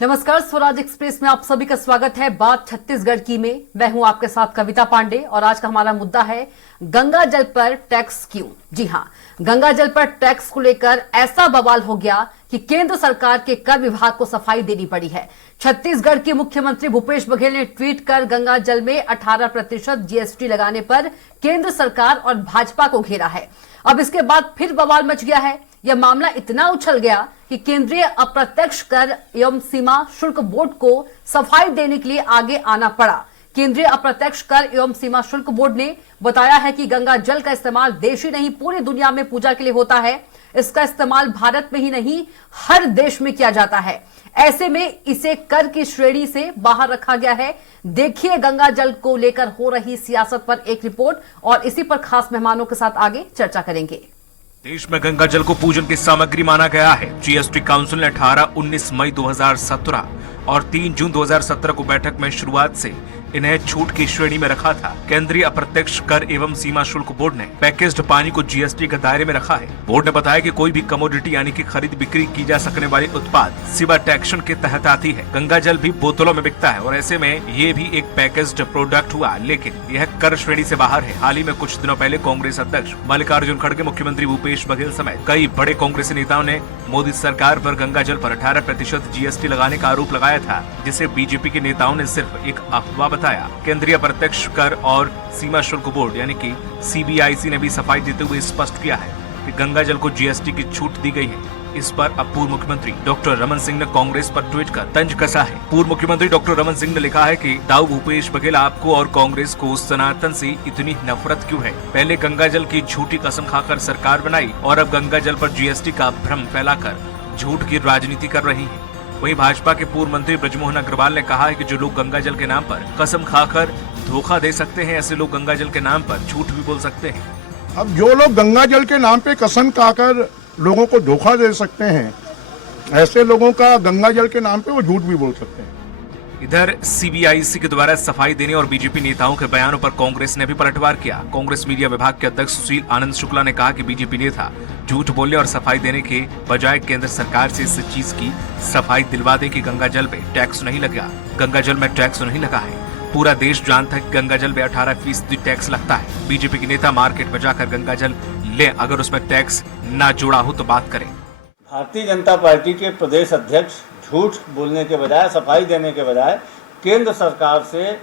नमस्कार, स्वराज एक्सप्रेस में आप सभी का स्वागत है। बात छत्तीसगढ़ की में मैं हूं आपके साथ कविता पांडे और आज का हमारा मुद्दा है गंगा जल पर टैक्स क्यों। जी हां, गंगा जल पर टैक्स को लेकर ऐसा बवाल हो गया कि केंद्र सरकार के कर विभाग को सफाई देनी पड़ी है। छत्तीसगढ़ के मुख्यमंत्री भूपेश बघेल ने ट्वीट कर गंगा जल में 18% जीएसटी लगाने पर केंद्र सरकार और भाजपा को घेरा है। अब इसके बाद फिर बवाल मच गया है। यह मामला इतना उछल गया कि केंद्रीय अप्रत्यक्ष कर एवं सीमा शुल्क बोर्ड को सफाई देने के लिए आगे आना पड़ा। केंद्रीय अप्रत्यक्ष कर एवं सीमा शुल्क बोर्ड ने बताया है कि गंगा जल का इस्तेमाल देश ही नहीं पूरी दुनिया में पूजा के लिए होता है। इसका इस्तेमाल भारत में ही नहीं हर देश में किया जाता है। ऐसे में इसे कर की श्रेणी से बाहर रखा गया है। देखिए गंगा जल को लेकर हो रही सियासत पर एक रिपोर्ट और इसी पर खास मेहमानों के साथ आगे चर्चा करेंगे। देश में गंगा जल को पूजन की सामग्री माना गया है। जीएसटी काउंसिल ने 18, 19 मई 2017 और 3 जून 2017 को बैठक में शुरुआत से इन्हें छूट की श्रेणी में रखा था। केंद्रीय अप्रत्यक्ष कर एवं सीमा शुल्क बोर्ड ने पैकेज्ड पानी को जीएसटी के दायरे में रखा है। बोर्ड ने बताया कि कोई भी कमोडिटी यानी कि खरीद बिक्री की जा सकने वाली उत्पाद सीमा टैक्सेशन के तहत आती है। गंगा जल भी बोतलों में बिकता है और ऐसे में ये भी एक पैकेज्ड प्रोडक्ट हुआ, लेकिन यह कर श्रेणी से बाहर है। हाल ही में कुछ दिनों पहले कांग्रेस अध्यक्ष मल्लिकार्जुन खड़गे, मुख्यमंत्री भूपेश बघेल समेत कई बड़े कांग्रेसी नेताओं ने मोदी सरकार पर गंगा जल पर 18% जीएसटी लगाने का आरोप लगाया था, जिसे बीजेपी के नेताओं ने सिर्फ एक अफवाह बताया। केंद्रीय प्रत्यक्ष कर और सीमा शुल्क बोर्ड यानी कि सीबीआईसी ने भी सफाई देते हुए स्पष्ट किया है कि गंगा जल को जीएसटी की छूट दी गई है। इस पर अब पूर्व मुख्यमंत्री डॉक्टर रमन सिंह ने कांग्रेस पर ट्वीट कर तंज कसा है। पूर्व मुख्यमंत्री डॉक्टर रमन सिंह ने लिखा है कि दाऊ भूपेश बघेल, आपको और कांग्रेस को सनातन से इतनी नफरत क्यों है? पहले गंगा जल की झूठी कसम खाकर सरकार बनाई और अब गंगा जल पर जीएसटी का भ्रम फैलाकर झूठ की राजनीति कर रही है। वहीं भाजपा के पूर्व मंत्री बृजमोहन अग्रवाल ने कहा है कि जो लोग गंगा जल के नाम पर कसम खाकर धोखा दे सकते हैं, ऐसे लोग गंगा जल के नाम पर झूठ भी बोल सकते हैं। अब जो लोग गंगा जल के नाम पे कसम खाकर लोगों को धोखा दे सकते हैं, ऐसे लोगों का गंगा जल के नाम पे वो झूठ भी बोल सकते हैं। इधर सीबीआईसी के द्वारा सफाई देने और बीजेपी नेताओं के बयानों पर कांग्रेस ने भी पलटवार किया। कांग्रेस मीडिया विभाग के अध्यक्ष सुशील आनंद शुक्ला ने कहा कि बीजेपी नेता झूठ बोलने और सफाई देने के बजाय केंद्र सरकार से इस चीज की सफाई दिलवा दे कि गंगा जल पे टैक्स नहीं लगा। गंगा जल में टैक्स नहीं लगा है। पूरा देश जानता है कि गंगा जल में 18% टैक्स लगता है। बीजेपी के नेता मार्केट में जाकर गंगा जल ले, अगर उसमें टैक्स न जोड़ा हो तो बात करें। भारतीय जनता पार्टी के प्रदेश अध्यक्ष झूठ बोलने के बजाय, सफाई देने के बजाय केंद्र सरकार से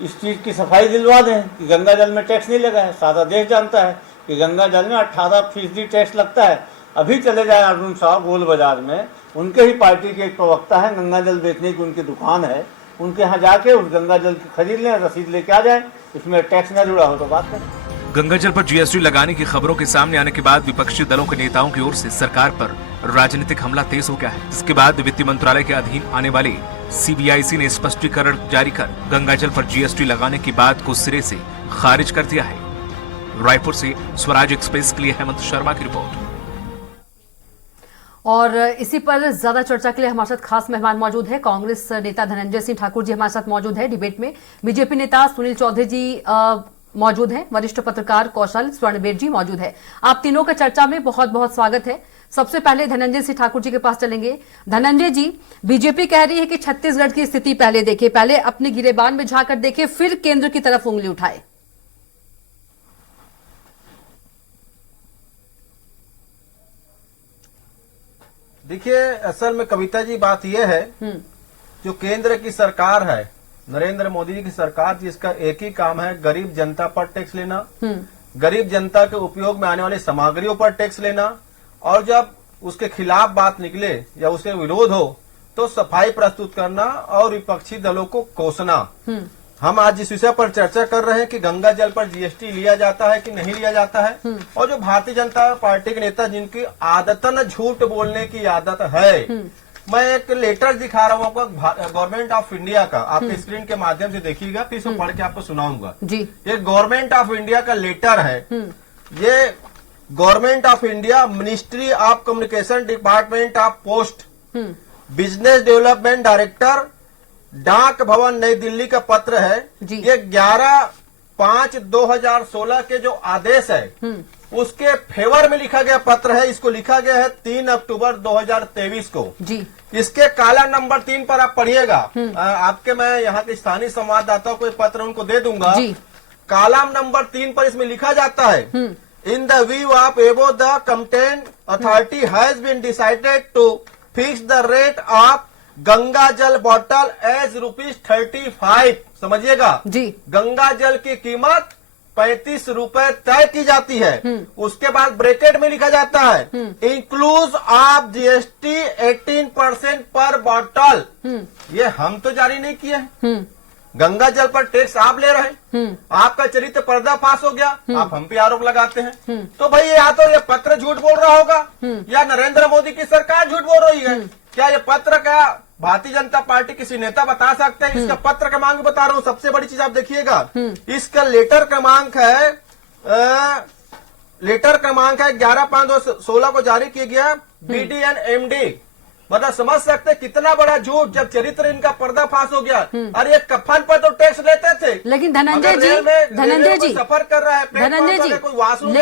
इस चीज़ की सफाई दिलवा दें कि गंगा जल में टैक्स नहीं लगा है। सारा देश जानता है कि गंगा जल में 18% टैक्स लगता है। अभी चले जाए अरुण साहब गोल बाजार में, उनके ही पार्टी के एक प्रवक्ता है, गंगा जल बेचने की उनकी दुकान है, उनके यहाँ जाके उस गंगा जल की खरीद लें, रसीद लेके आ जाए, इसमें टैक्स न जुड़ा हो तो बात करें। गंगा जल पर जीएसटी लगाने की खबरों के सामने आने के बाद विपक्षी दलों के नेताओं की ओर से सरकार पर राजनीतिक हमला तेज हो गया है, जिसके बाद वित्त मंत्रालय के अधीन आने वाले सीबीआईसी ने स्पष्टीकरण जारी कर गंगा जल पर जीएसटी लगाने की बात को सिरे से खारिज कर दिया है। रायपुर से स्वराज एक्सप्रेस के लिए हेमंत शर्मा की रिपोर्ट। और इसी पर ज्यादा चर्चा के लिए हमारे साथ खास मेहमान मौजूद है। कांग्रेस नेता धनंजय सिंह ठाकुर जी हमारे साथ मौजूद है डिबेट में। बीजेपी नेता सुनील चौधरी जी मौजूद हैं। वरिष्ठ पत्रकार कौशल स्वर्णबेर जी मौजूद है। आप तीनों का चर्चा में बहुत बहुत स्वागत है। सबसे पहले धनंजय सिंह ठाकुर जी के पास चलेंगे। धनंजय जी, बीजेपी कह रही है कि छत्तीसगढ़ की स्थिति पहले देखे, पहले अपने गिरेबान में झांककर देखे, फिर केंद्र की तरफ उंगली उठाए। देखिए, असल में कविता जी बात यह है, जो केंद्र की सरकार है, नरेंद्र मोदी जी की सरकार, जिसका एक ही काम है गरीब जनता पर टैक्स लेना, गरीब जनता के उपयोग में आने वाली सामग्रियों पर टैक्स लेना, और जब उसके खिलाफ बात निकले या उसके विरोध हो तो सफाई प्रस्तुत करना और विपक्षी दलों को कोसना। हम आज जिस विषय पर चर्चा कर रहे हैं कि गंगा जल पर जीएसटी लिया जाता है कि नहीं लिया जाता है, और जो भारतीय जनता पार्टी के नेता जिनकी आदतन झूठ बोलने की आदत है, मैं एक लेटर दिखा रहा हूँ आपको गवर्नमेंट ऑफ इंडिया का, आपके स्क्रीन के माध्यम से देखिएगा, फिर इसको पढ़ के आपको सुनाऊंगा जी। ये गवर्नमेंट ऑफ इंडिया का लेटर है। ये government of India, ministry of communication, department of post, business development director, डाक भवन नई दिल्ली का पत्र है। ये 11/5/2016 के जो आदेश है उसके फेवर में लिखा गया पत्र है। इसको लिखा गया है 3 अक्टूबर 2023 को जी। इसके काला नंबर 3 पर आप पढ़िएगा। आपके मैं यहाँ के स्थानीय संवाददाताओं को पत्र उनको दे दूंगा। कालम नंबर 3 पर इसमें लिखा जाता है, in the view of above the content authority has been decided to fix the rate of Ganga jal bottle as ₹35। समझिएगा जी, गंगा जल की कीमत 35 रुपए तय की जाती है। उसके बाद ब्रैकेट में लिखा जाता है, इंक्लूज ऑफ GST 18% पर बॉटल। ये हम तो जारी नहीं किए हैं। गंगा जल पर टैक्स आप ले रहे हैं, आपका चरित्र पर्दाफाश हो गया, आप हम पे आरोप लगाते हैं। तो भाई या तो ये पत्र झूठ बोल रहा होगा या नरेंद्र मोदी की सरकार झूठ बोल रही है। क्या ये पत्र का भारतीय जनता पार्टी किसी नेता बता सकते हैं? इसका पत्र क्रमांक बता रहा हूँ। सबसे बड़ी चीज आप देखिएगा, इसका लेटर क्रमांक है 11/5/2016 को जारी किया गया, BDN MD। मतलब समझ सकते कितना बड़ा झूठ, जब चरित्र इनका पर्दाफाश हो गया। अरे ये कफन पर तो टैक्स लेते थे, लेकिन धनंजय जी सफर कर रहा है, धनंजय जी कोई वाशरूम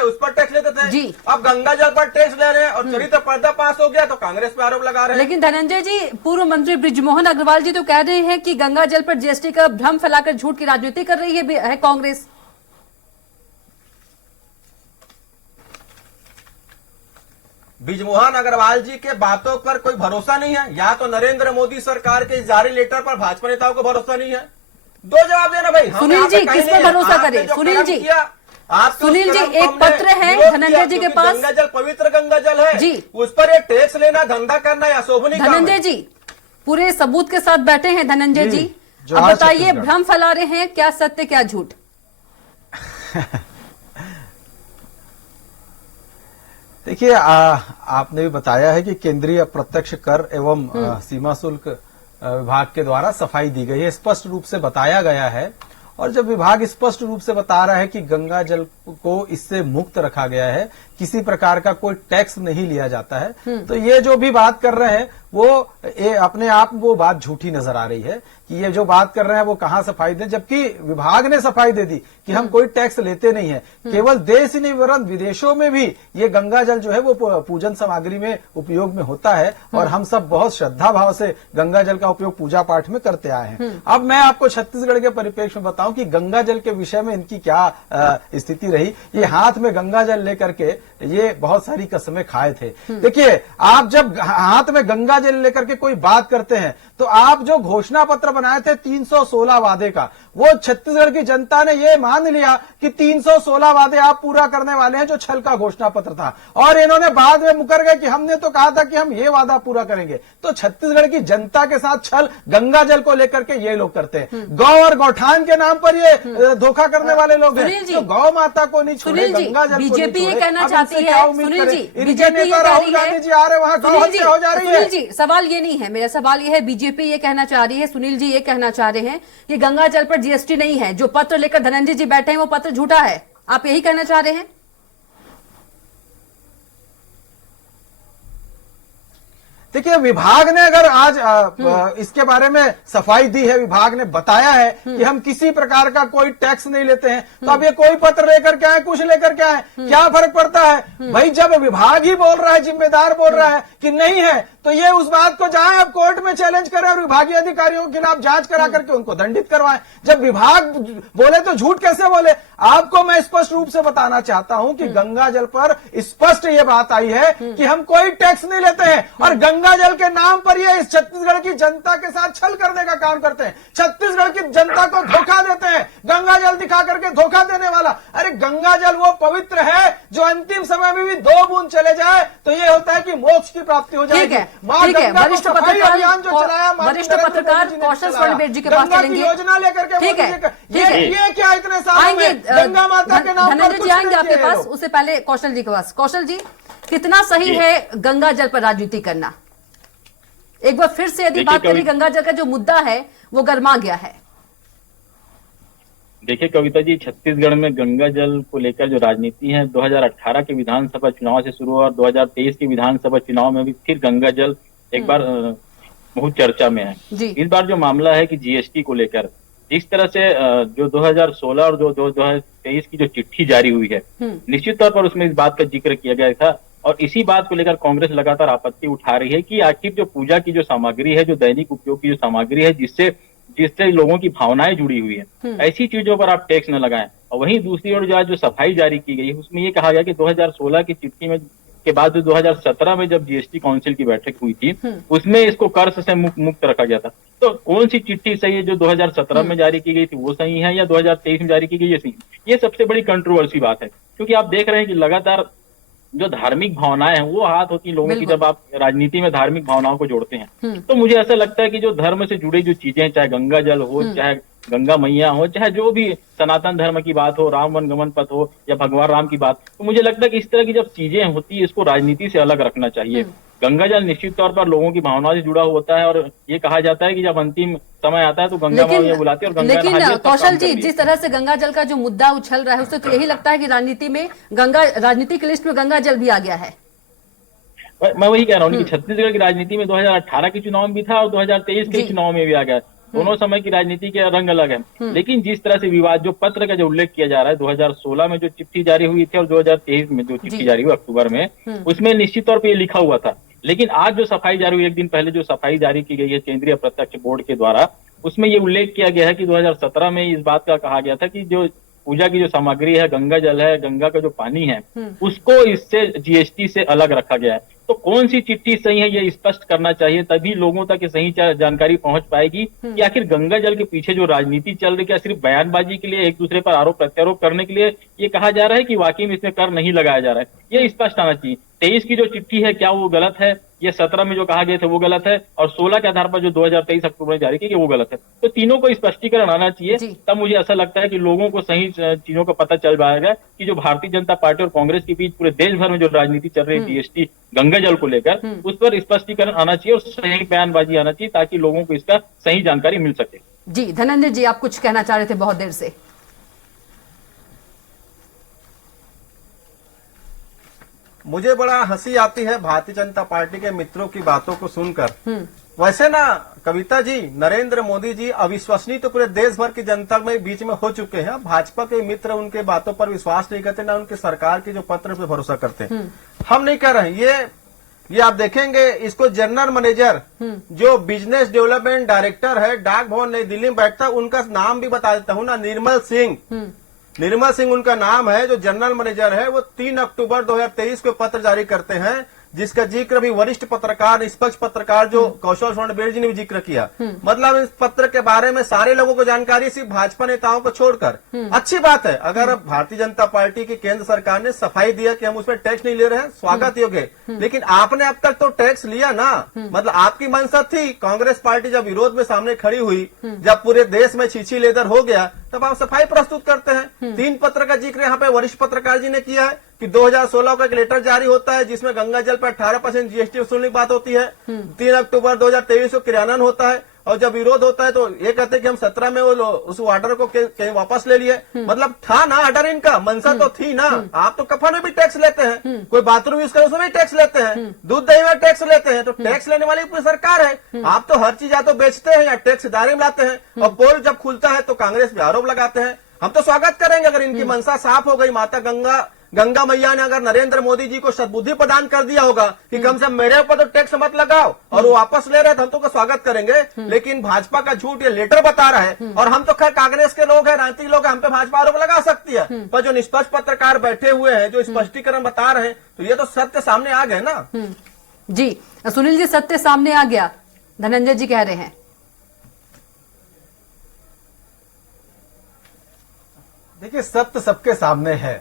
उस पर टैक्स लेते थे जी। अब गंगा जल पर टैक्स ले रहे हैं और चरित्र पर्दाफाश हो गया तो कांग्रेस पे आरोप लगा रहे हैं। लेकिन धनंजय जी, पूर्व मंत्री बृजमोहन अग्रवाल जी तो कह रहे हैं कि गंगा जल पर GST का भ्रम फैलाकर झूठ की राजनीति कर रही है कांग्रेस। बृजमोहन अग्रवाल जी के बातों पर कोई भरोसा नहीं है, या तो नरेंद्र मोदी सरकार के जारी लेटर पर भाजपा नेताओं को भरोसा नहीं है। दो जवाब देना भाई। सुनील जी, किस पर भरोसा करें? सुनील जी, सुनील जी, एक पत्र है धनंजय जी के पास, गंगा जल पवित्र गंगा जल है जी, उस पर एक टैक्स लेना धंधा करना या शोभनीय काम है। धनंजय जी पूरे सबूत के साथ बैठे हैं। धनंजय जी अब बताइए, भ्रम फैला रहे हैं, क्या सत्य क्या झूठ? देखिए, आपने भी बताया है कि केंद्रीय अप्रत्यक्ष कर एवं सीमा शुल्क विभाग के द्वारा सफाई दी गई है, स्पष्ट रूप से बताया गया है। और जब विभाग स्पष्ट रूप से बता रहा है कि गंगा जल को इससे मुक्त रखा गया है, किसी प्रकार का कोई टैक्स नहीं लिया जाता है, तो ये जो भी बात कर रहे हैं वो अपने आप वो बात झूठी नजर आ रही है कि ये जो बात कर रहे हैं वो कहां सफाई दे, जबकि विभाग ने सफाई दे दी कि हम कोई टैक्स लेते नहीं है। केवल देश ही नहीं वरन विदेशों में भी ये गंगा जल जो है वो पूजन सामग्री में उपयोग में होता है और हम सब बहुत श्रद्धा भाव से गंगा जल का उपयोग पूजा पाठ में करते आए हैं। अब मैं आपको छत्तीसगढ़ के परिप्रेक्ष्य में बताऊं कि गंगा जल के विषय में इनकी क्या स्थिति रही। ये हाथ में गंगा जल लेकर के ये बहुत सारी कसमें खाए थे। देखिए, आप जब हाथ में गंगा जल लेकर के कोई बात करते हैं तो आप जो घोषणा पत्र बनाए थे 316 वादे का, वो छत्तीसगढ़ की जनता ने ये मान लिया कि 316 वादे आप पूरा करने वाले हैं, जो छल का घोषणा पत्र था। और इन्होंने बाद में मुकर गए कि हमने तो कहा था कि हम ये वादा पूरा करेंगे। तो छत्तीसगढ़ की जनता के साथ छल गंगा जल को लेकर के ये लोग करते हैं। गौ और गौठान के नाम पर ये धोखा करने वाले लोग हैं, जो गौ माता को नहीं छोड़े, गंगा जल को नहीं छोड़े। बीजेपी ये कहना चाहती है, सुनील जी, बीजेपी ये कह रही है, जी आ रहे वहां गौ हत्या हो जा रही है। सुनील जी, सवाल ये नहीं है, मेरा सवाल ये है, बीजेपी ये कहना चाह रही है, सुनील जी ये कहना चाह रहे हैं कि गंगा जल पर GST नहीं है, जो पत्र लेकर धनंजय जी बैठे हैं वो पत्र झूठा है। आप यही कहना चाह रहे हैं? देखिए, विभाग ने अगर आज इसके बारे में सफाई दी है, विभाग ने बताया है कि हम किसी प्रकार का कोई टैक्स नहीं लेते हैं, तो अब ये कोई पत्र लेकर के आए, कुछ लेकर के आए, क्या फर्क पड़ता है भाई? जब विभाग ही बोल रहा है, जिम्मेदार बोल रहा है कि नहीं है, तो ये उस बात को जाए अब कोर्ट में चैलेंज करें और विभागीय अधिकारियों के खिलाफ जांच करा करके उनको दंडित करवाएं। जब विभाग बोले तो झूठ कैसे बोले? आपको मैं स्पष्ट रूप से बताना चाहता हूं कि गंगा जल पर स्पष्ट ये बात आई है कि हम कोई टैक्स नहीं लेते हैं और गंगा जल के नाम पर ये इस छत्तीसगढ़ की जनता के साथ छल करने का काम करते हैं। छत्तीसगढ़ की जनता को धोखा देते हैं, गंगा जल दिखा करके धोखा देने वाला। अरे गंगा जल वो पवित्र है जो अंतिम समय में भी 2 बूंद चले जाए तो ये होता है कि मोक्ष की प्राप्ति हो जाएगी। ठीक है, वरिष्ठ पत्रकार कौशल स्वर्णबेट जी के पास चलेंगे। योजना लेकर के ठीक है, ये क्या इतने सालों में गंगा माता के नाम पर धनंजय जी आएंगे आपके पास, उससे पहले कौशल जी के पास। कौशल जी, कितना सही है गंगा जल पर राजनीति करना? एक बार फिर से यदि बात करें, गंगा जल का जो मुद्दा है वो गर्मा गया है। देखिए कविता जी, छत्तीसगढ़ में गंगा जल को लेकर जो राजनीति है 2018 के विधानसभा चुनाव से शुरू हुआ और 2023 के विधानसभा चुनाव में भी फिर गंगा जल एक बार बहुत चर्चा में है। इस बार जो मामला है कि GST को लेकर इस तरह से जो 2016 और जो 2023 की जो चिट्ठी जारी हुई है, निश्चित तौर पर उसमें इस बात का जिक्र किया गया था और इसी बात को लेकर कांग्रेस लगातार आपत्ति उठा रही है कि आखिर जो पूजा की जो सामग्री है, जो दैनिक उपयोग की जो सामग्री है, जिससे लोगों की भावनाएं जुड़ी हुई है, ऐसी चीजों पर आप टैक्स न लगाएं। और वहीं दूसरी ओर जो सफाई जारी की गई है उसमें ये कहा गया कि 2016 की चिट्ठी में के बाद जो 2017 में जब जीएसटी काउंसिल की बैठक हुई थी उसमें इसको कर से मुक्त रखा गया था। तो कौन सी चिट्ठी सही है, जो 2017 में जारी की गई थी वो सही है या 2023 में जारी की गई ये सही? ये सबसे बड़ी कंट्रोवर्सी बात है, क्योंकि आप देख रहे हैं कि लगातार जो धार्मिक भावनाएं हैं वो हाथ होती लोगों की जब आप राजनीति में धार्मिक भावनाओं को जोड़ते हैं। तो मुझे ऐसा लगता है कि जो धर्म से जुड़ी जो चीजें, चाहे गंगा जल हो, चाहे गंगा मैया हो, चाहे जो भी सनातन धर्म की बात हो, राम वन गमन पथ हो या भगवान राम की बात, तो मुझे लगता है कि इस तरह की जब चीजें होती है इसको राजनीति से अलग रखना चाहिए। गंगा जल निश्चित तौर पर लोगों की भावनाओं से जुड़ा होता है और ये कहा जाता है कि जब अंतिम समय आता है तो गंगा मैया बुलाती है और गंगा लेकिन कौशल जी, जिस तरह से गंगा जल का जो मुद्दा उछल रहा है उससे तो यही लगता है कि राजनीति में राजनीति की लिस्ट में गंगा जल भी आ गया है। मैं वही कह रहा हूँ कि छत्तीसगढ़ की राजनीति में 2018 के चुनाव में भी था और 2023 के चुनाव में भी आ गया। दोनों समय की राजनीति के रंग अलग है। लेकिन जिस तरह से विवाद, जो पत्र का जो उल्लेख किया जा रहा है, 2016 में जो चिट्ठी जारी हुई थी और 2023 में जो चिट्ठी जारी हुई अक्टूबर में, उसमें निश्चित तौर पर ये लिखा हुआ था। लेकिन आज जो सफाई जारी हुई, एक दिन पहले जो सफाई जारी की गई है केंद्रीय प्रत्यक्ष बोर्ड के द्वारा, उसमें ये उल्लेख किया गया है कि 2017 में इस बात का कहा गया था कि जो पूजा की जो सामग्री है, गंगा जल है, गंगा का जो पानी है, उसको इससे जीएसटी से अलग रखा गया है। तो कौन सी चिट्ठी सही है ये स्पष्ट करना चाहिए, तभी लोगों तक सही जानकारी पहुंच पाएगी कि आखिर गंगा जल के पीछे जो राजनीति चल रही है, क्या सिर्फ बयानबाजी के लिए, एक दूसरे पर आरोप प्रत्यारोप करने के लिए ये कहा जा रहा है कि वाकई में इसमें कर नहीं लगाया जा रहा है। ये स्पष्ट आना चाहिए। 23 की जो चिट्ठी है क्या वो गलत है, ये 17 में जो कहा गया था वो गलत है, और 16 के आधार पर जो 2023 अक्टूबर में जारी की वो गलत है। तो तीनों को स्पष्टीकरण आना चाहिए, तब मुझे ऐसा लगता है कि लोगों को सही चीजों का पता चल पाएगा कि जो भारतीय जनता पार्टी और कांग्रेस के बीच पूरे देश भर में जो राजनीति चल रही है जीएसटी गंगा जल को लेकर, उस पर स्पष्टीकरण आना चाहिए और सही बयानबाजी आना चाहिए ताकि लोगों को इसका सही जानकारी मिल सके। जी धनंजय जी, आप कुछ कहना चाह रहे थे बहुत देर से। मुझे बड़ा हंसी आती है भारतीय जनता पार्टी के मित्रों की बातों को सुनकर। वैसे ना कविता जी, नरेंद्र मोदी जी अविश्वसनीय तो पूरे देश भर की जनता में बीच में हो चुके हैं। भाजपा के मित्र उनके बातों पर विश्वास नहीं करते, ना उनकी सरकार की जो पत्र पे भरोसा करते। हम नहीं कर रहे हैं ये आप देखेंगे। इसको जनरल मैनेजर जो बिजनेस डेवलपमेंट डायरेक्टर है डाक भवन नई दिल्ली में बैठता है, उनका नाम भी बता देता हूँ ना, निर्मल सिंह उनका नाम है। जो जनरल मैनेजर है वो 3 अक्टूबर 2023 को पत्र जारी करते हैं, जिसका जिक्र भी वरिष्ठ पत्रकार, निष्पक्ष पत्रकार जो कौशल स्वर्णबेर जी ने भी जिक्र किया। मतलब इस पत्र के बारे में सारे लोगों को जानकारी, सिर्फ भाजपा नेताओं को छोड़कर। अच्छी बात है, अगर भारतीय जनता पार्टी की केंद्र सरकार ने सफाई दिया कि हम उसमें टैक्स नहीं ले रहे हैं, स्वागत योग्य। लेकिन आपने अब तक तो टैक्स लिया ना, मतलब आपकी मंशा थी। कांग्रेस पार्टी जब विरोध में सामने खड़ी हुई, जब पूरे देश में छीछी लेदर हो गया, तब आप सफाई प्रस्तुत करते हैं। 3 पत्र का जिक्र यहाँ पे वरिष्ठ पत्रकार जी ने किया है कि 2016 का एक लेटर जारी होता है जिसमें गंगा जल पर 18% जीएसटी वसूलने की बात होती है। 3 अक्टूबर 2023 को क्रियान्वयन होता है, और जब विरोध होता है तो ये कहते हैं कि हम 17 में उस ऑर्डर को कहीं वापस ले लिए। मतलब था ना ऑर्डर, इनका मंशा तो थी ना। आप तो कफन में भी टैक्स लेते हैं, कोई बाथरूम यूज करे उसमें भी टैक्स लेते हैं, दूध दही में टैक्स लेते हैं। तो टैक्स लेने वाली पूरी सरकार है। आप तो हर चीज या तो बेचते हैं या टैक्स दायरे में लाते हैं, और पोल जब खुलता है तो कांग्रेस पे आरोप लगाते हैं। हम तो स्वागत करेंगे अगर इनकी मंशा साफ हो गई। माता गंगा मैया ने अगर नरेंद्र मोदी जी को सद्बुद्धि प्रदान कर दिया होगा कि कम से कम मेरे ऊपर तो टैक्स मत लगाओ, और वो वापस ले रहे थे, हम तो स्वागत करेंगे। लेकिन भाजपा का झूठ ये लेटर बता रहा है, और हम तो खैर कांग्रेस के लोग हैं, राजनीतिक लोग हैं, हम पे भाजपा आरोप लगा सकती है। पर जो निष्पक्ष पत्रकार बैठे हुए हैं, जो स्पष्टीकरण बता रहे हैं, तो ये तो सत्य सामने आ गए ना। जी सुनील जी, सत्य सामने आ गया, धनंजय जी कह रहे हैं। देखिए, सत्य सबके सामने है।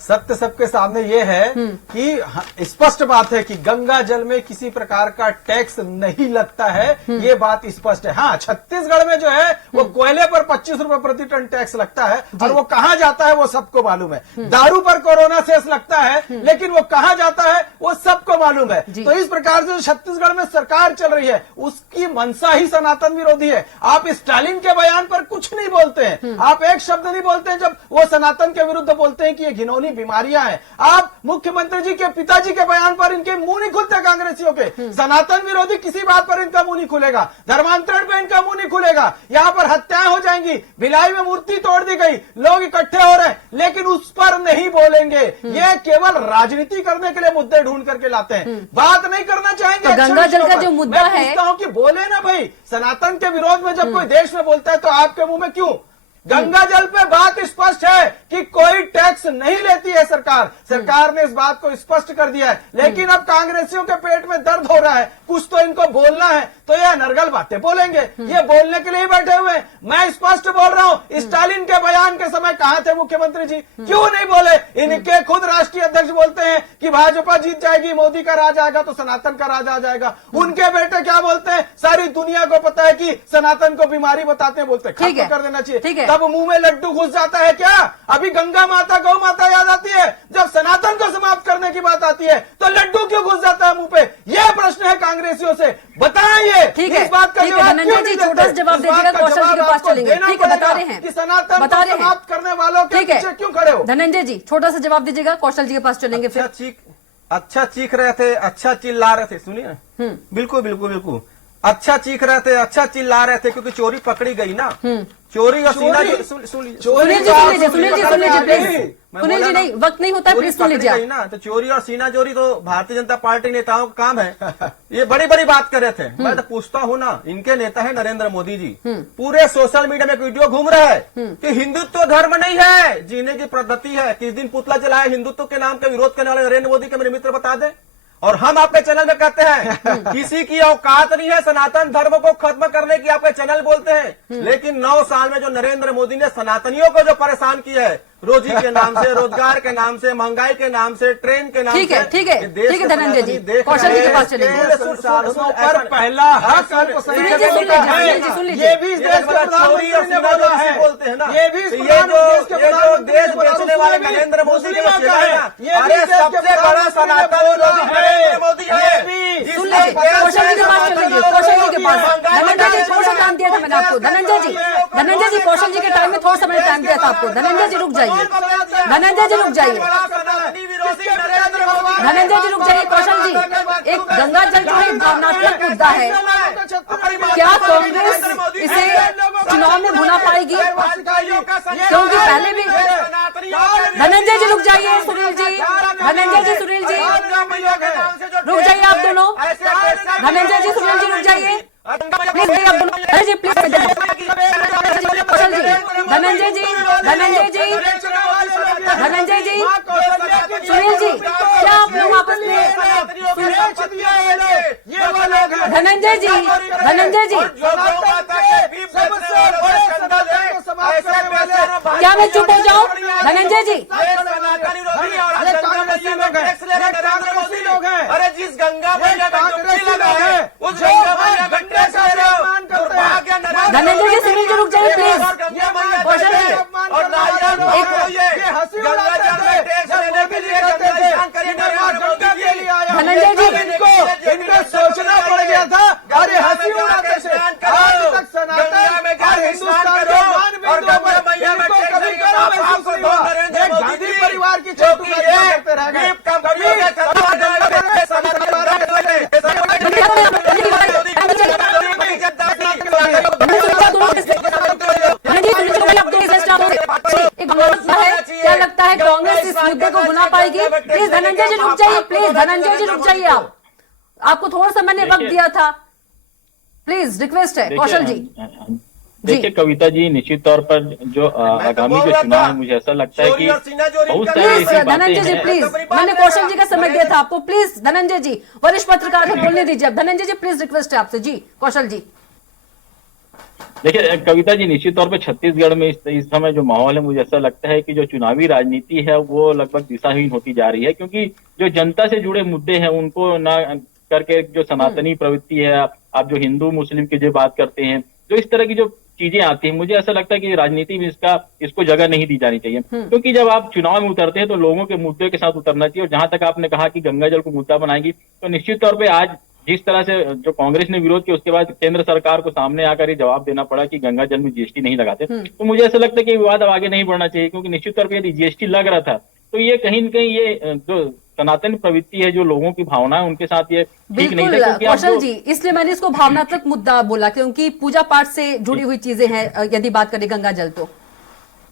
सत्य सबके सामने ये है कि स्पष्ट बात है कि गंगा जल में किसी प्रकार का टैक्स नहीं लगता है, ये बात स्पष्ट है। हाँ, छत्तीसगढ़ में जो है वो कोयले पर 25 रुपए प्रति टन टैक्स लगता है, और वो कहाँ जाता है वो सबको मालूम है। दारू पर कोरोना सेस लगता है, लेकिन वो कहाँ जाता है वो सबको मालूम है। तो इस प्रकार से छत्तीसगढ़ में सरकार चल रही है, उसकी मंशा ही सनातन विरोधी है। आप स्टालिन के बयान पर कुछ कुछ नहीं बोलते हैं, आप एक शब्द नहीं बोलते हैं जब वो सनातन के विरुद्ध बोलते हैं कि ये घिनौनी बीमारियां हैं। आप मुख्यमंत्री जी के पिताजी के बयान पर इनके मुंह नहीं खुलते कांग्रेसियों के। सनातन विरोधी किसी बात पर इनका मुंह नहीं खुलेगा, धर्मांतरण पे इनका मुंह नहीं खुलेगा। यहाँ पर हत्याएं हो जाएंगी, भिलाई में मूर्ति तोड़ दी गई, लोग इकट्ठे हो रहे हैं, लेकिन उस पर नहीं बोलेंगे। ये केवल राजनीति करने के लिए मुद्दे ढूंढ करके लाते हैं, बात नहीं करना चाहेंगे। तो गंगा जल का जो मुद्दा है, मैं पूछता हूं कि बोले ना भाई, सनातन के विरोध में जब कोई देश में बोलता है तो आपके मुंह में क्यों? गंगा जल पे बात स्पष्ट है कि कोई टैक्स नहीं लेती है सरकार। सरकार ने इस बात को स्पष्ट कर दिया है, लेकिन अब कांग्रेसियों के पेट में दर्द हो रहा है, कुछ तो इनको बोलना है, तो ये अनर्गल बातें बोलेंगे। ये बोलने के लिए ही बैठे हुए हैं। मैं स्पष्ट बोल रहा हूं, स्टालिन के बयान के समय कहां थे मुख्यमंत्री जी? क्यों नहीं बोले? इनके खुद राष्ट्रीय अध्यक्ष बोलते हैं कि भाजपा जीत जाएगी, मोदी का राज आएगा तो सनातन का राज आ जाएगा। उनके बेटे क्या बोलते हैं? सारी दुनिया को पता है कि सनातन को बीमारी बताते हैं, बोलते ठीक है, खत्म कर देना चाहिए। ठीक है। तब मुंह में लड्डू घुस जाता है क्या? अभी गंगा माता गौ माता याद आती है, जब सनातन को समाप्त करने की बात आती है तो लड्डू क्यों घुस जाता है मुंह पे? यह प्रश्न है कांग्रेसियों से, बताइए। ठीक है, इस बात का ठीक है, जवाब धनंजय क्यों जी, नहीं छोटा सा देते? जवाब इस बात दीजिएगा, का कौशल जी के जवाब पास आपको चलेंगे। देना ठीक है, बता पड़ेगा रहे हैं, कि सनातन बता को रहे हैं। समाप्त करने वालों के ठीक है, पीछे क्यों खड़े हो? धनंजय जी छोटा सा जवाब दीजिएगा, कौशल जी के पास चलेंगे फिर। अच्छा चीख रहे थे, अच्छा चिल्ला रहे थे, सुनिए ना। बिल्कुल बिल्कुल बिल्कुल अच्छा चीख रहे थे, अच्छा चिल्ला रहे थे, क्योंकि चोरी पकड़ी गई ना। चोरी और सीना सुन लीजिए, सुनील जी, सुनील जी, सुनील जी, सुनील जी प्लीज, सुनील जी नहीं, वक्त नहीं होता है, प्लीज सुन लीजिए। ना तो चोरी और सीना चोरी तो भारतीय जनता पार्टी नेताओं का काम है। ये बड़ी बड़ी बात कर रहे थे। मैं तो पूछता हूँ ना, इनके नेता है नरेंद्र मोदी जी, पूरे सोशल मीडिया में एक वीडियो घूम रहा है कि हिंदुत्व धर्म नहीं है, जीने की पद्धति है। किस दिन पुतला जलाए हिंदुत्व के नाम का विरोध करने वाले नरेंद्र मोदी के मेरे मित्र बता दे। और हम आपके चैनल में कहते हैं किसी की औकात नहीं है सनातन धर्म को खत्म करने की, आपके चैनल बोलते हैं। लेकिन 9 साल में जो नरेंद्र मोदी ने सनातनियों को जो परेशान किया है, रोजी के नाम से, रोजगार के नाम से, महंगाई के नाम से, ट्रेन के नाम से, ठीक है, ठीक है, ठीक है धनंजय जी, कौशल जी के पास चलेंगे। संसाधनों पर पहला हक सुनील जी, सुन लीजिए, ये भी इस देश के प्रधानमंत्री ने बोला है, बोलते हैं ना। ये भी ये जो देश बेचने वाले नरेंद्र मोदी जी का है ना, अरे सबसे बड़ा सनातन नरेंद्र मोदी है। सुन लीजिए, कौशल जी के पास चलेंगे, कौशल जी के पास। धनंजय जी थोड़ा सा टाइम दिया था मैंने आपको, धनंजय जी कौशल जी के टाइम में थोड़ा सा मैंने टाइम दिया था आपको। धनंजय जी रुक जाइए, धनंजय जी रुक जाइए, धनंजय जी रुक जाइए। कौशल जी, एक गंगा जल जो एक भावनात्मक मुद्दा है, क्या कांग्रेस इसे चुनाव में भुना पाएगी? क्योंकि पहले भी धनंजय जी रुक जाइए, सुनील जी, धनंजय जी, सुनील जी रुक जाइए, आप दोनों, धनंजय जी, सुनील जी रुक जाइए प्लीज, आप दोनों, धनंजय जी प्लीज, कौशल जी, धनंजय जी, धनंजय जी, धनंजय जी, सुनील जी, क्या आप लोग आपस में, धनंजय जी, धनंजय जी, क्या मैं चुप हो जाऊं? धनंजय जी, अरे जिस गंगा मैया का डुबकी लगा है, उस गंगा मैया का टैक्स ले रहे हो। धनंजय जी, सुनील जी रुक जाइए प्लीज, कौशल जी, और गंगा जल में टैक्स लेने के लिए धनंजय जी, इनको सोचना पड़ गया था। अरे हंसी उड़ाते थे, आज तक सनातन और हिंदुस्तान के इनको कभी करो महसूस नहीं हुआ। एक गांधी परिवार की छोटी करते रह गए। क्या लगता है कांग्रेस इस मुद्दे को भुना पाएगी? प्लीज धनंजय जी रुक जाइए, प्लीज धनंजय जी रुक जाइए, आप, आपको थोड़ा सा मैंने वक्त दिया था, प्लीज रिक्वेस्ट है। कौशल जी, देखिए कविता जी, निश्चित तौर पर जो आगामी जो चुनाव है, मुझे ऐसा लगता है कि बहुत सारी ऐसी बातें धनंजय जी प्लीज, मैंने कौशल जी का समय दिया था आपको, प्लीज धनंजय जी, वरिष्ठ पत्रकार है, बोलने दीजिए। अब धनंजय जी प्लीज रिक्वेस्ट है आपसे। जी कौशल जी, देखिए कविता जी, निश्चित तौर पे छत्तीसगढ़ में इस समय जो माहौल है, मुझे ऐसा लगता है कि जो चुनावी राजनीति है वो लगभग दिशाहीन होती जा रही है, क्योंकि जो जनता से जुड़े मुद्दे हैं उनको ना करके जो सनातनी प्रवृत्ति है, आप जो हिंदू मुस्लिम की जो बात करते हैं, जो इस तरह की जो चीजें आती हैं, मुझे ऐसा लगता है कि राजनीति में इसको जगह नहीं दी जानी चाहिए। क्योंकि जब आप चुनाव में उतरते हैं तो लोगों के मुद्दे के साथ उतरना चाहिए। और जहां तक आपने कहा कि गंगा जल को मुद्दा बनाएंगी, तो निश्चित तौर पे आज जिस तरह से जो कांग्रेस ने विरोध किया, उसके बाद केंद्र सरकार को सामने आकर ये जवाब देना पड़ा कि गंगा जल में जीएसटी नहीं लगाते, तो मुझे ऐसा लगता है कि विवाद अब आगे नहीं बढ़ना चाहिए, क्योंकि निश्चित तौर पर यदि जीएसटी लग रहा था तो ये कहीं न कहीं ये जो सनातन प्रवृत्ति है, जो लोगों की भावना है, उनके साथ ये ठीक नहीं था। बिल्कुल क्योंकि आप कौशल जी, इसलिए मैंने इसको भावनात्मक मुद्दा बोला, क्योंकि पूजा पाठ से जुड़ी हुई चीजें हैं यदि बात करें गंगा जल तो।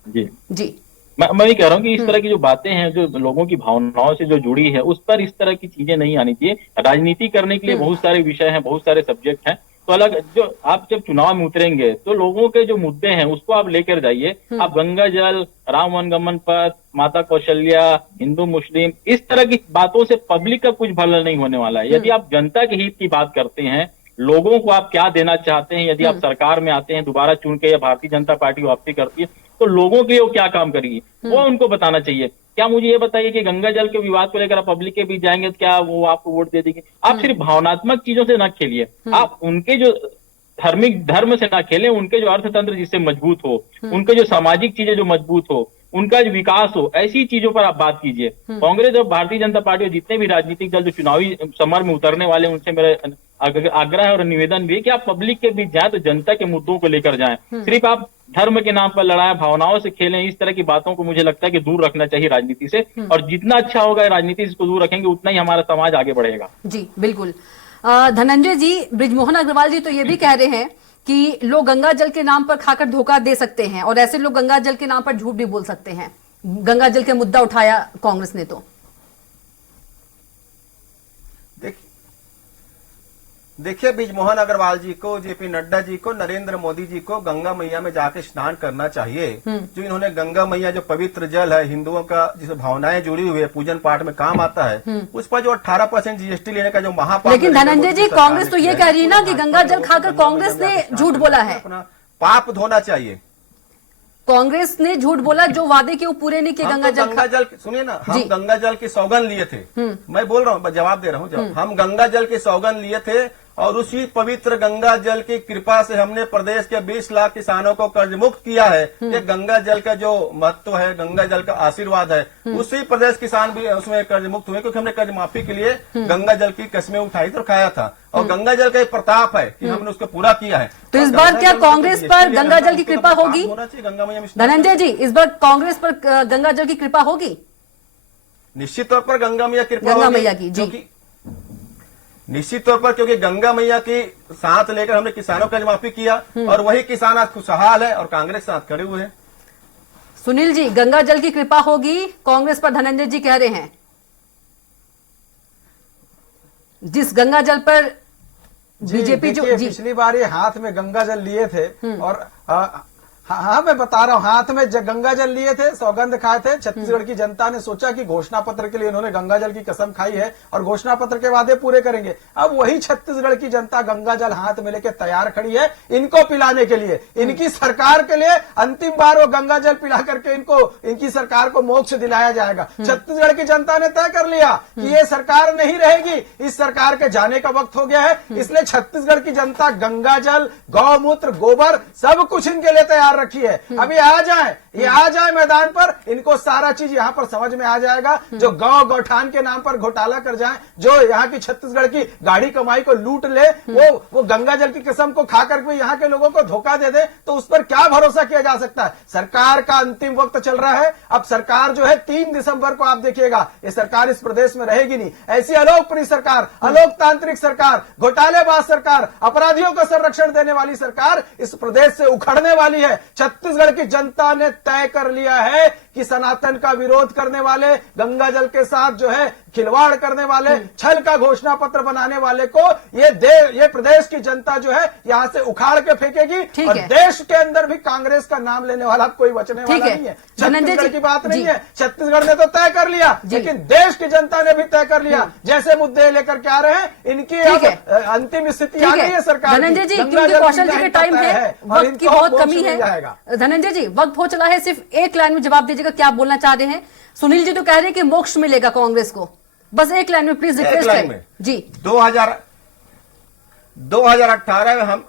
जी जी मैं ये कह रहा हूँ कि इस तरह की जो बातें हैं, जो लोगों की भावनाओं से जो जुड़ी है, उस पर इस तरह की चीजें नहीं आनी चाहिए। राजनीति करने के लिए बहुत सारे विषय हैं, बहुत सारे सब्जेक्ट हैं, तो अलग जो आप जब चुनाव में उतरेंगे तो लोगों के जो मुद्दे हैं उसको आप लेकर जाइए। आप गंगा जल, राम वनगमन पथ, माता कौशल्या, हिंदू मुस्लिम, इस तरह की बातों से पब्लिक का कुछ भला नहीं होने वाला है। यदि आप जनता के हित की बात करते हैं, लोगों को आप क्या देना चाहते हैं, यदि आप सरकार में आते हैं दोबारा चुन के या भारतीय जनता पार्टी वापसी करती है, तो लोगों के लिए वो क्या काम करेगी वो उनको बताना चाहिए। क्या मुझे ये बताइए कि गंगा जल के विवाद को लेकर आप पब्लिक के बीच जाएंगे तो क्या वो आपको वोट दे देंगे? आप सिर्फ भावनात्मक चीजों से ना खेलिए, आप उनके जो धार्मिक धर्म से ना खेलें, उनके जो अर्थतंत्र जिससे मजबूत हो, उनके जो सामाजिक चीजें जो मजबूत हो, उनका जो विकास हो, ऐसी चीजों पर आप बात कीजिए। कांग्रेस और भारतीय जनता पार्टी और जितने भी राजनीतिक दल जो चुनावी समर में उतरने वाले, उनसे मेरा आग्रह और निवेदन भी है कि आप पब्लिक के बीच जाएं तो जनता के मुद्दों को लेकर जाएं। सिर्फ आप धर्म के नाम पर लड़ाएं, भावनाओं से खेलें, इस तरह की बातों को मुझे लगता है कि दूर रखना चाहिए राजनीति से, और जितना अच्छा होगा राजनीति से इसको दूर रखेंगे उतना ही हमारा समाज आगे बढ़ेगा। जी बिल्कुल। धनंजय जी, बृजमोहन अग्रवाल जी तो ये भी कह रहे हैं कि लोग गंगा जल के नाम पर खाकर धोखा दे सकते हैं, और ऐसे लोग गंगा जल के नाम पर झूठ भी बोल सकते हैं। गंगा जल के मुद्दा उठाया कांग्रेस ने तो। देखिए बृजमोहन अग्रवाल जी को, जेपी नड्डा जी को, नरेंद्र मोदी जी को गंगा मैया में जाके स्नान करना चाहिए। जो इन्होंने गंगा मैया जो पवित्र जल है, हिंदुओं का जिस भावनाएं जुड़ी हुई है, पूजन पाठ में काम आता है, उस पर जो 18% जीएसटी लेने का जो महापाप। लेकिन धनंजय जी, कांग्रेस तो ये कह रही है ना कि गंगा जल खाकर कांग्रेस ने झूठ बोला है। अपना पाप धोना चाहिए। कांग्रेस ने झूठ बोला, जो वादे किए वो पूरे नहीं किए। गंगा जल सुनिए ना, हम गंगा जल की सौगंध लिए थे। मैं बोल रहा हूँ, जवाब दे रहा हूँ। हम गंगा जल की सौगंध लिए थे, और उसी पवित्र गंगा जल की कृपा से हमने प्रदेश के 20 लाख किसानों को कर्ज मुक्त किया है। ये गंगा जल का जो महत्व है, गंगा जल का आशीर्वाद है, उसी प्रदेश किसान भी उसमें कर्ज मुक्त हुए, क्योंकि हमने कर्ज माफी के लिए गंगा जल की कस्में उठाई तो खाया था। और गंगा जल का एक प्रताप है कि हमने उसको पूरा किया है। तो इस बार क्या कांग्रेस पर गंगा जल की कृपा होगी? गंगा मैया में धनंजय जी, इस बार कांग्रेस पर गंगा जल की कृपा होगी? निश्चित तौर पर गंगा मैया कृपा गंगा होगी, मैया की, जी। क्योंकि निश्चित तौर पर, क्योंकि गंगा मैया की साथ लेकर हमने किसानों का माफी किया, और वही किसान आज खुशहाल है और कांग्रेस के साथ खड़े हुए हैं। सुनील जी, गंगा जल की कृपा होगी कांग्रेस पर, धनंजय जी कह रहे हैं। जिस गंगा जल पर बीजेपी जो जी पिछली बार ये हाथ में गंगा जल लिए थे, और हाँ मैं बता रहा हूँ, हाथ में गंगा जल लिए थे, सौगंध खाए थे। छत्तीसगढ़ की जनता ने सोचा कि घोषणा पत्र के लिए इन्होंने गंगा जल की कसम खाई है और घोषणा पत्र के वादे पूरे करेंगे। अब वही छत्तीसगढ़ की जनता गंगा जल हाथ में लेके तैयार खड़ी है इनको पिलाने के लिए। इनकी सरकार के लिए अंतिम बार वो गंगा जल पिला करके इनकी सरकार को मोक्ष दिलाया जाएगा। छत्तीसगढ़ की जनता ने तय कर लिया कि ये सरकार नहीं रहेगी, इस सरकार के जाने का वक्त हो गया है। इसलिए छत्तीसगढ़ की जनता गंगा जल, गौमूत्र, गोबर सब कुछ इनके लिए तैयार रखी है। अभी आ जाए मैदान पर, इनको सारा चीज यहाँ पर समझ में आ जाएगा। जो गौठान के नाम पर घोटाला कर जाए, जो यहाँ की छत्तीसगढ़ की गाड़ी कमाई को लूट ले, वो गंगा जल की कसम को खाकर के यहाँ के लोगों को धोखा दे दे, तो उस पर क्या भरोसा किया जा सकता है? सरकार का अंतिम वक्त चल रहा है। अब सरकार जो है 3 दिसंबर को आप देखिएगा, ये सरकार इस प्रदेश में रहेगी नहीं। ऐसी अलोकप्रिय सरकार, अलोकतांत्रिक सरकार, घोटालेबाज सरकार, अपराधियों को संरक्षण देने वाली सरकार इस प्रदेश से उखड़ने वाली है। छत्तीसगढ़ की जनता ने तय कर लिया है कि सनातन का विरोध करने वाले, गंगा जल के साथ जो है खिलवाड़ करने वाले, छल का घोषणा पत्र बनाने वाले को ये प्रदेश की जनता जो है यहाँ से उखाड़ के फेंकेगी। और देश के अंदर भी कांग्रेस का नाम लेने वाला कोई बचने वाला नहीं है। छत्तीसगढ़ की बात नहीं है, छत्तीसगढ़ ने तो तय कर लिया, लेकिन देश की जनता ने भी तय कर लिया। जैसे मुद्दे लेकर के आ रहे हैं, इनकी अंतिम स्थिति आ गई है सरकार। धनंजय जी, क्योंकि कौशल जी के टाइम है, वक्त की बहुत कमी है। धनंजय जी, वक्त हो चला है, सिर्फ एक लाइन में जवाब दीजिएगा, क्या बोलना चाह रहे हैं? सुनील जी तो कह रहे हैं कि मोक्ष मिलेगा कांग्रेस को, बस एक लाइन में प्लीज रिक्वेस्ट है जी। 2018 में हम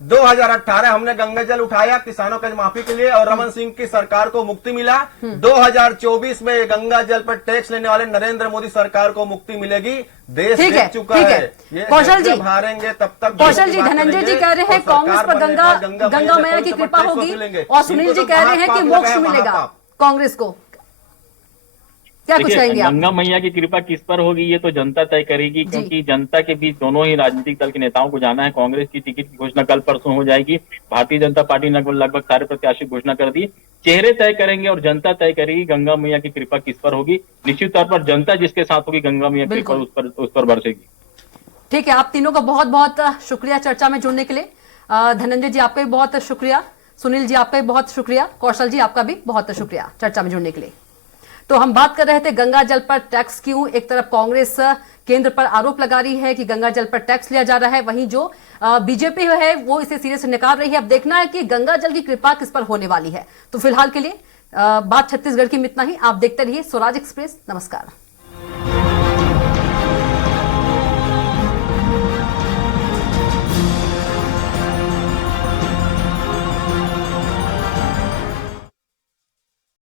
2018 हमने गंगा जल उठाया किसानों कर्ज माफी के लिए और रमन सिंह की सरकार को मुक्ति मिला। 2024 में गंगा जल पर टैक्स लेने वाले नरेंद्र मोदी सरकार को मुक्ति मिलेगी। देश ठीक है, देख चुका ठीक है। है। ये कौशल जी, जब हारेंगे तब तक कौशल जी, धनंजय जी कह रहे हैं कांग्रेस पर गंगा मैया की कृपा होगी और सुनील जी कह रहे हैं कि मोक्ष मिलेगा कांग्रेस को। क्या कुछ देखिए, कहेंगे आप? गंगा मैया की कृपा किस पर होगी ये तो जनता तय करेगी, क्योंकि जनता के बीच दोनों ही राजनीतिक दल के नेताओं को जाना है। कांग्रेस की टिकट की घोषणा कल परसों हो जाएगी। भारतीय जनता पार्टी ने लगभग सारे प्रत्याशी की घोषणा कर दी। चेहरे तय करेंगे और जनता तय करेगी गंगा मैया की कृपा किस पर होगी। निश्चित तौर पर जनता जिसके साथ होगी गंगा मैया की कृपा उस पर बरसेगी। ठीक है, आप तीनों का बहुत बहुत शुक्रिया चर्चा में जुड़ने के लिए। धनंजय जी आपका भी बहुत शुक्रिया, सुनील जी आपका भी बहुत शुक्रिया, कौशल जी आपका भी बहुत शुक्रिया चर्चा में जुड़ने के लिए। तो हम बात कर रहे थे गंगा जल पर टैक्स क्यों। एक तरफ कांग्रेस केंद्र पर आरोप लगा रही है कि गंगा जल पर टैक्स लिया जा रहा है, वहीं जो बीजेपी है वो इसे सिरे से नकार रही है। अब देखना है कि गंगा जल की कृपा किस पर होने वाली है। तो फिलहाल के लिए बात छत्तीसगढ़ की में इतना ही। आप देखते रहिए स्वराज एक्सप्रेस। नमस्कार।